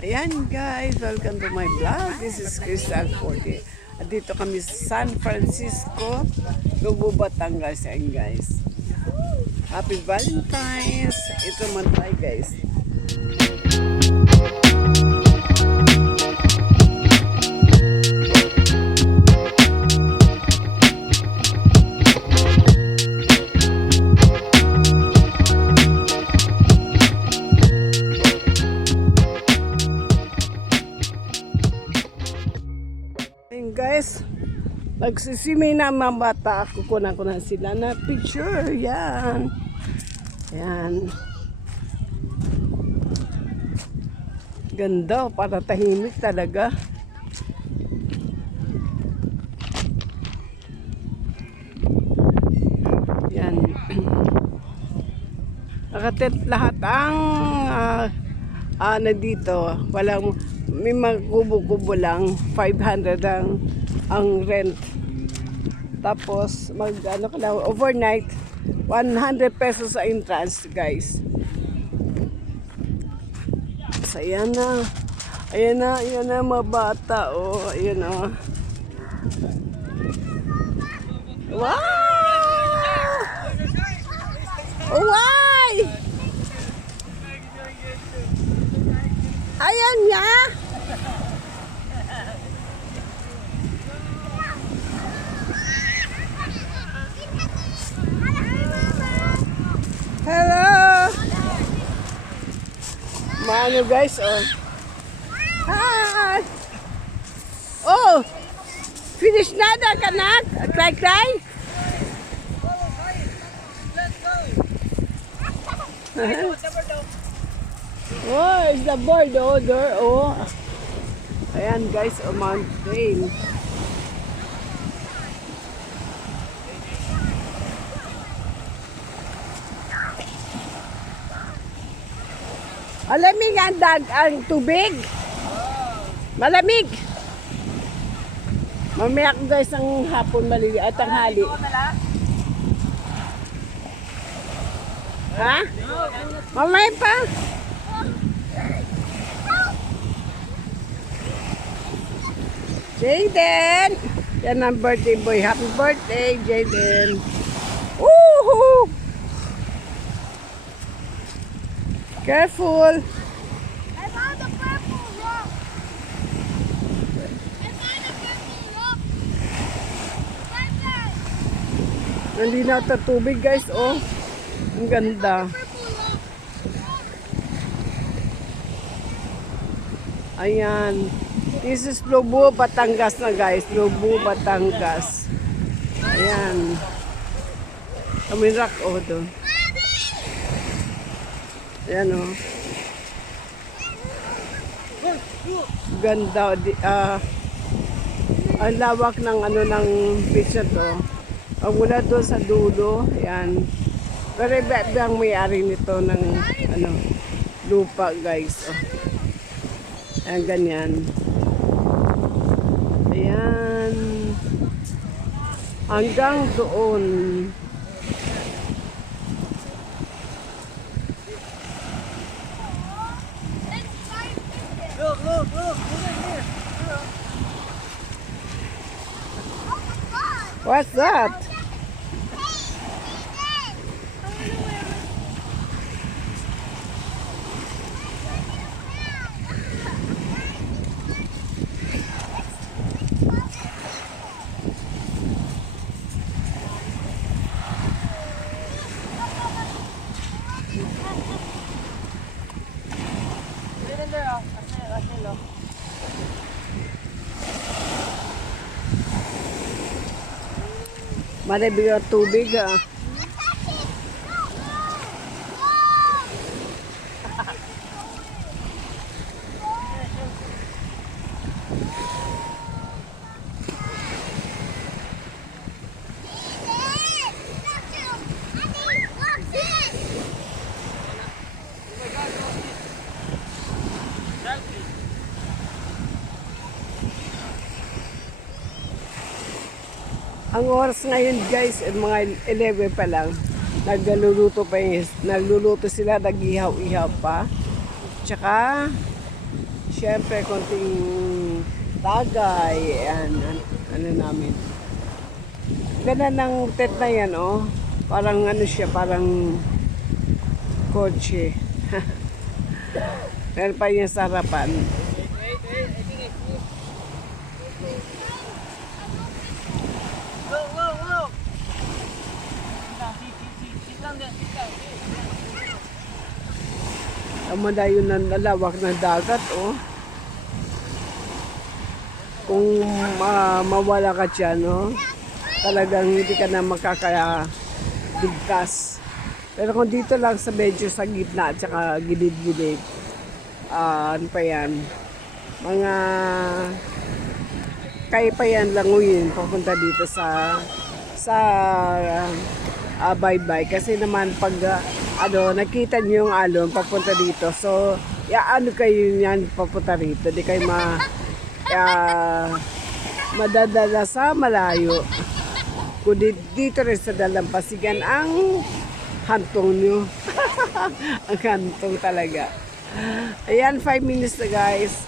Ayan guys, welcome to my vlog. This is Crystal Forte. At dito kami sa San Francisco, Lubo, Batangas. Ayan guys. Happy Valentine's. Ito man tayo guys. Guys, nagsisimi na mga bata. Kukunan ko na sila na picture. Yan. Yan. Ganda. Para tahimik talaga. Yan. Nakatent lahat ang na dito. Walang may mga kubo-kubo lang, 500 ang rent. Tapos mag ano ka lang, overnight 100 pesos sa entrance guys. So ayan na. Ayan na mga bata. Oh, ayan na. Wow! Oh, why? Ayan niya. Hello. Mano guys, oh. Hi. Oh. Finish na da kanak. Cry. Oh, it's the board odor. Oh. Ayan guys, oh, mountain. Malamig ang tubig. Malamig. Mamaya ko guys ang hapon malili at ang hali. Ha? Mamaya pa. Jaden! Yan ang birthday boy. Happy birthday, Jaden! Woohoo! Careful! I found a purple rock! I found a purple rock! Nandi na ito tubig guys, oh. Ang ganda. Ayan. This is Lubo, Batangas na guys. Lubo, Batangas. Ayan. Kamirak, oh, doon. Ayan, oh. Ganda. Ang lawak ng ano ng beach na to. Ang mula doon sa dulo. Ayan. Pero iba-iba ang may-ari nito ng ano, lupa guys. Oh. Ayan, ganyan. Ayan. Hanggang doon. Look in here! What's that? Marami ang tubig ah. Ang oras ngayon guys, mga 11 pa lang. Nagluluto sila, nag-ihaw-ihaw pa. tsaka syempre konting tagay. Ayan, ano namin. Ganda ng tent na yan, oh. Parang ano siya, parang kotse. Meron pa yung sa harapan. Ang malayo ng lawak ng dagat, oh. Kung mawala ka dyan, oh, talagang hindi ka na makakaligtas. Pero kung dito lang sa medyo sa gitna at saka gilid-gilid, ano pa yan, mga kaya pa yan languyin papunta dito sa bye-bye. Kasi naman pag nakita niyo yung alon papunta dito, so ano kayo yan papunta rito, di kayo madadala sa malayo. Kundi dito rin sa Dalampasigan ang hantong nyo. Ang hantong talaga. Ayan, 5 minutes na guys.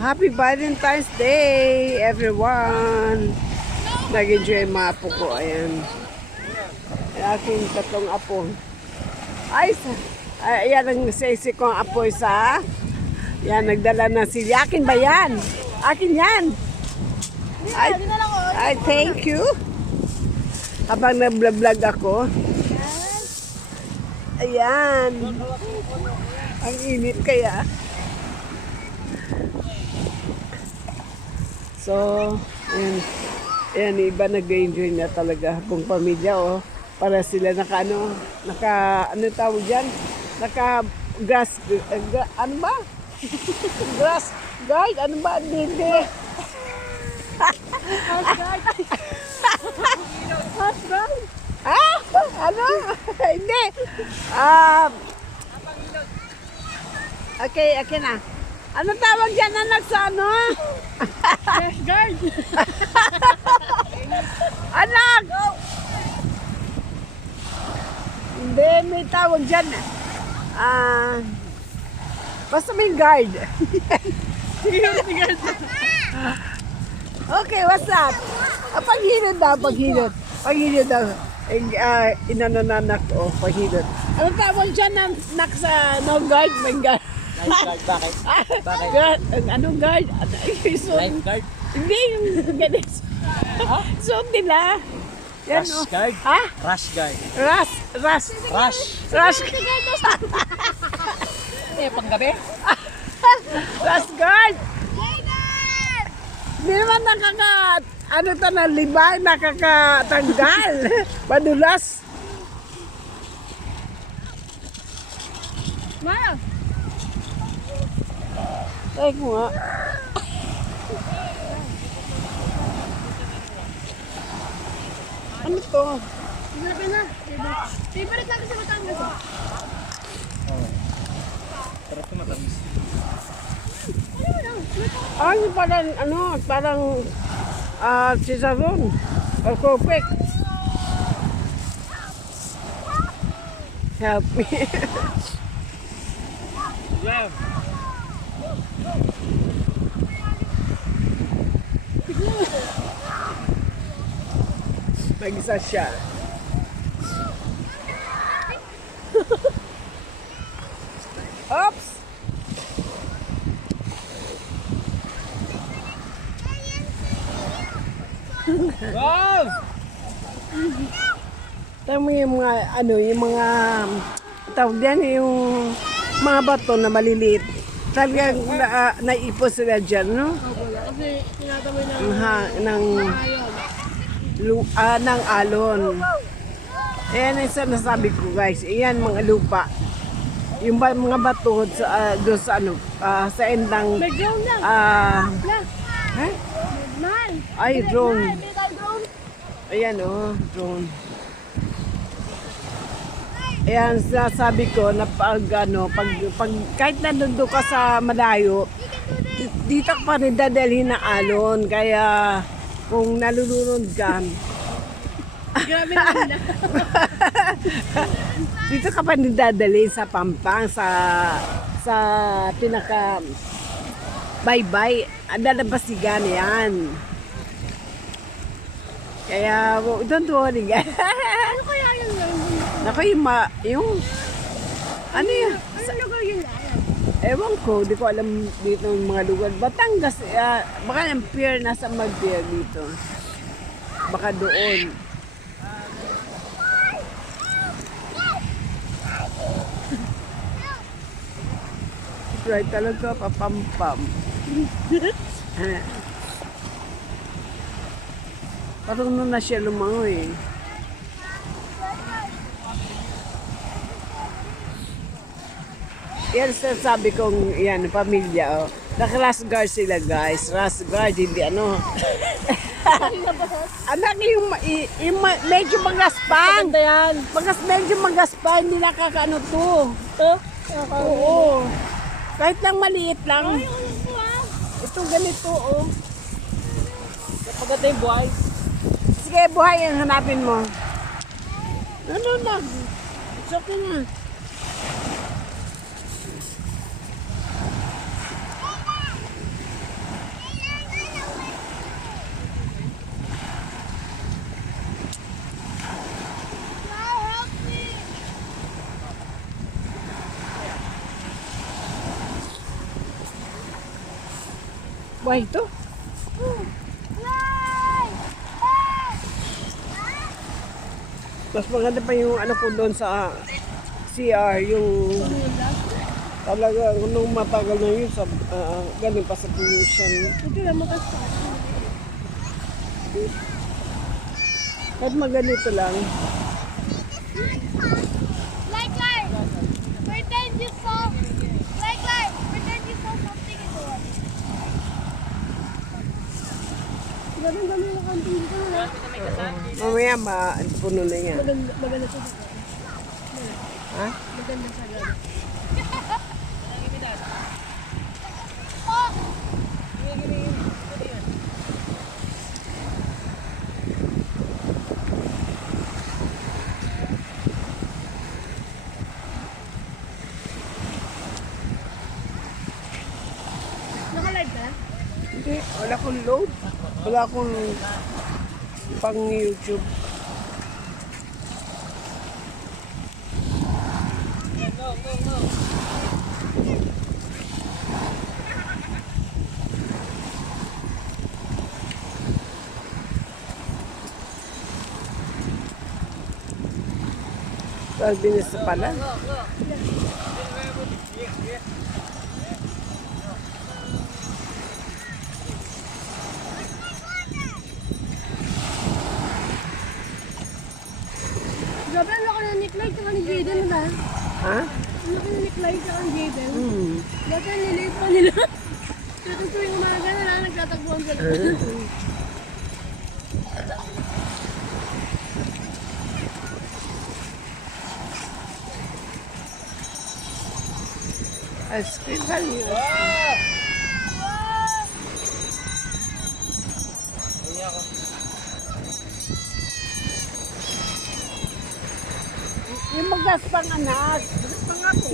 Happy Valentine's Day everyone. Nag-enjoy yung mga apo ko. Ayan. Aking tatlong apo. Ayan ang sisi kong apo isa. Yan, nagdala na sila. Akin ba yan? Akin yan. Ay, thank you. Habang nag-vlog ako. Ayan. Ang init kaya. So, ayan. Ayan, iba nag-enjoy na talaga. Buong pamilya, oh. Para sila ano tawag dyan? Grass, ano ba? Grass guard, ano ba? Hindi. House guard. House guard. Ano? Hindi. Okay, na. Ano tawag dyan, anak, sa ano? House guard. Anak! Hindi, may tawag dyan. Basta may guard. Security guard. Okay, what's up? Paghilod daw, paghilod. Paghilod daw. Inano na anak ko, paghilod. Ano tawag dyan nak sa no guard? May guard. Lifeguard, bakit? Bakit? Guard, anong guard? Lifeguard? Hindi, yung ganit. Suot nila. Yan, Rush oh. guard? Ha? Rush guard. Rush. Rush. Panggabi? Rush guard. Hindi naman libay, nakakatanggal. Madulas. Maya. Ay ko nga. Ano to? Grabe na. Favorite natin sa Batangas. Pero ito matamis. Ay, parang chicharon. Or kopek. Help me. Yeah. Mag-isa siya. Oops! Wow! Tama mo yung mga tawag yan, yung mga bato na maliliit. Talagang naipos sila dyan, no? Kasi tinatamay na Ng alon. Ayan yung sinasabi ko guys. Ayan mga lupa. Yung mga bato doon sa endang may drone lang. eh? Mahal. Ay, drone. May drone. Ayan drone. Ayan, sinasabi ko na pag kahit nandun ka sa malayo, dito ka pa rin dadalhin na alon. Kaya, kung nalulunod ka, Grabe naman na. dito ka pa rin dadalhin sa Pampang, sa sa pinaka bye-bye, lalabas si Gani yan. Kaya, don't worry guys. Ano kaya yun ngayon? Naku, yung, ano yun? Ano lugar yun lahat? Ewan ko, di ko alam dito yung mga lugar. Batangas, baka yung pier, nasa mag-pier dito. Baka doon. Try talaga, papampam. Parang na siya lumangoy. Yan sabi kong yan, pamilya. Oh. Naka-Ras Guard sila guys. Ras Guard, hindi ano. Anak yung medyo magaspang. yan. Medyo magaspang, hindi nakakaano to. Oo. Kahit lang maliit lang. Ito ganito oh. Maganda yung buhay. Sige, buhay ang hanapin mo. Ano na? It's okay na. Buhay ito? Mas maganda pa yung ano ko doon sa CR, yung talaga nung matagal na yun sa galing pa sa pollution. Hindi lang makasta. Kahit maganito lang. Like, pretend you saw. Like, pretend you saw something in the water. Ganun yung kanting dito na. Mamaya puno na yan. Maganda siya sa Ha? Maganda siya gano'n. Naka-live ka? Hindi, wala akong load. Wala akong pang YouTube. Albinis pala. Grabe, ang laki ng Nick Light tsaka ni Jaden na. Ha? Ang laki ng Nick Light tsaka ni Jaden. Hmm. Dati ang liliit pa nila. Pero tuwing umaga na lang nagtatagpuan sila. Ice cream kali. Yung magaspang anak. Magaspang ako.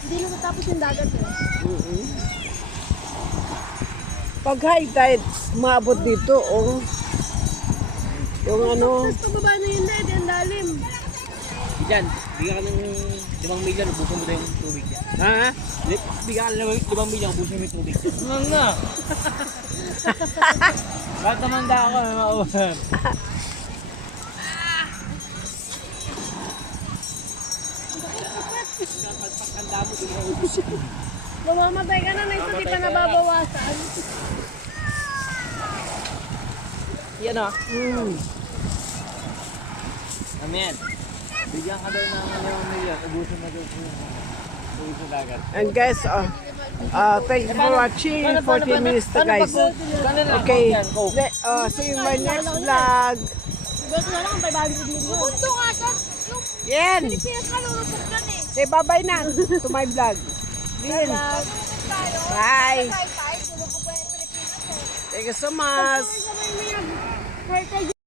Hindi na matapos yung dagat eh. Pag high tide, maabot dito, oh. Yung ano, Tapos pababa na yun dahil ang lalim. Diyan, bigyan ka ng 5 milyon, ubusin mo na yung tubig dyan. Ha? Bigyan ka ng 5 milyon, ubusin mo yung tubig dyan. Nga. Bakit naman da ako, may mausan? Mamamatay ka na na isa di pa nababawasan. Yan o. mm, Amen. Bigyan ka daw ng 5 milyon, ubusin mo daw yung tubig sa dagat. and guys, thank you for watching. 40 minutes to guys. Okay, see you in my next vlog. Ba't na lang ang 500 million? Pupunto nga sa yung Yan, Pilipinas ka lulupot dyan eh. say bye-bye na to my vlog. Din. Vlog. Okay. Bye-bye. Tulog ko ba yung Pilipinas eh. Thank you so much. Sa may mga heritage